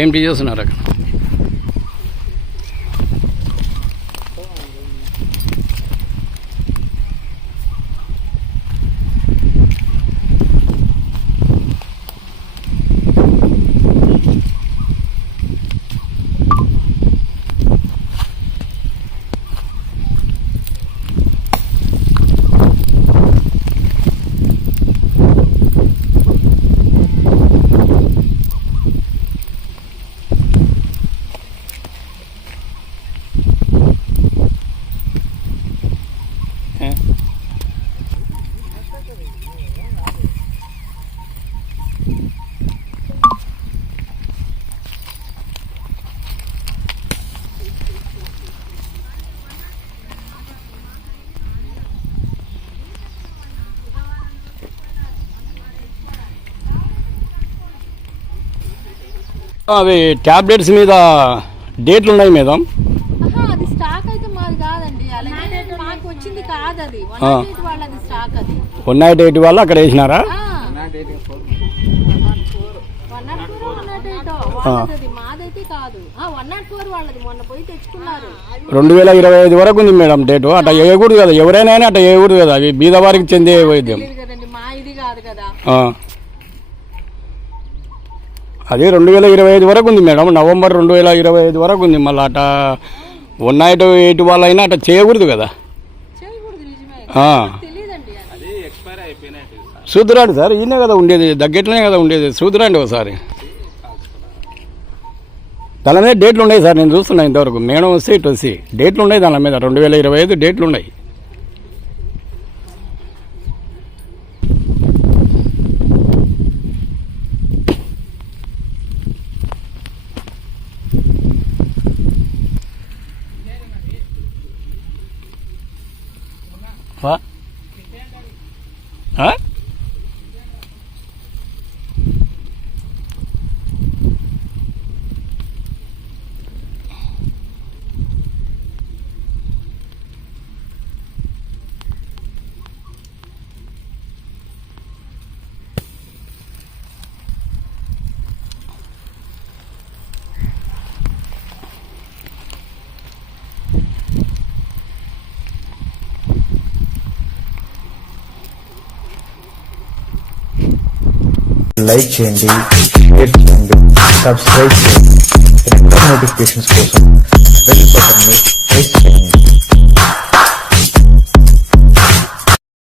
ఏంటి చేస్తున్నారు అక్కడ? అవి ట్యాబ్లెట్స్ మీద డేట్లు ఉన్నాయి మేడం అది స్టాక్ అయితే మాది కాదండి. అలాగే మాకు వచ్చింది కాదు అది. వన్ అది. నైట్ ఎయిట్ వాళ్ళు అక్కడ వేసినారా one nought four one nought eight వాళ్ళది అది మాదైతే కాదు. వన్ నాట్ ఫోర్ వాళ్ళది. మొన్న పోయి తెచ్చుకున్నారు. రెండు వేల ఇరవై ఐదు వరకు ఉంది మేడం డేటు. అట్ట వేయకూడదు కదా? ఎవరైనా అట్ట వేయకూడదు కదా? అవి బీదవారికి చెందే వైద్యం. తెలియదు కదండి. మా ఇది కాదు కదా. ఆ. అది రెండు వేల ఇరవై ఐదు వరకు ఉంది మేడం. నవంబర్ రెండు వేల ఇరవై ఐదు వరకు ఉంది. మళ్ళీ అట వన్ నైట్ ఎయిట్ వాళ్ళైనా అట్ట చేయకూడదు కదా? చేయకూడదు నిజమే. ఆ. తెలియదండి అది. చూద్దురాండి సార్ ఈయనే కదా ఉండేది. దగ్గట్లోనే కదా ఉండేది. చూద్దురాండి ఒకసారి. దాని మీద డేట్లు ఉన్నాయి సార్ నేను చూస్తున్నా ఇంతవరకు. మేడం వస్తే ఇటు వచ్చి డేట్లు ఉన్నాయి దాని మీద. రెండు వేల ఇరవై ఐదు డేట్లు ఉన్నాయి. వా? లైక్ చేయండి షేర్ చేయండి సబ్స్క్రైబ్ చేయండి. నోటిఫికేషన్స్ కోసం బెల్ బటన్ని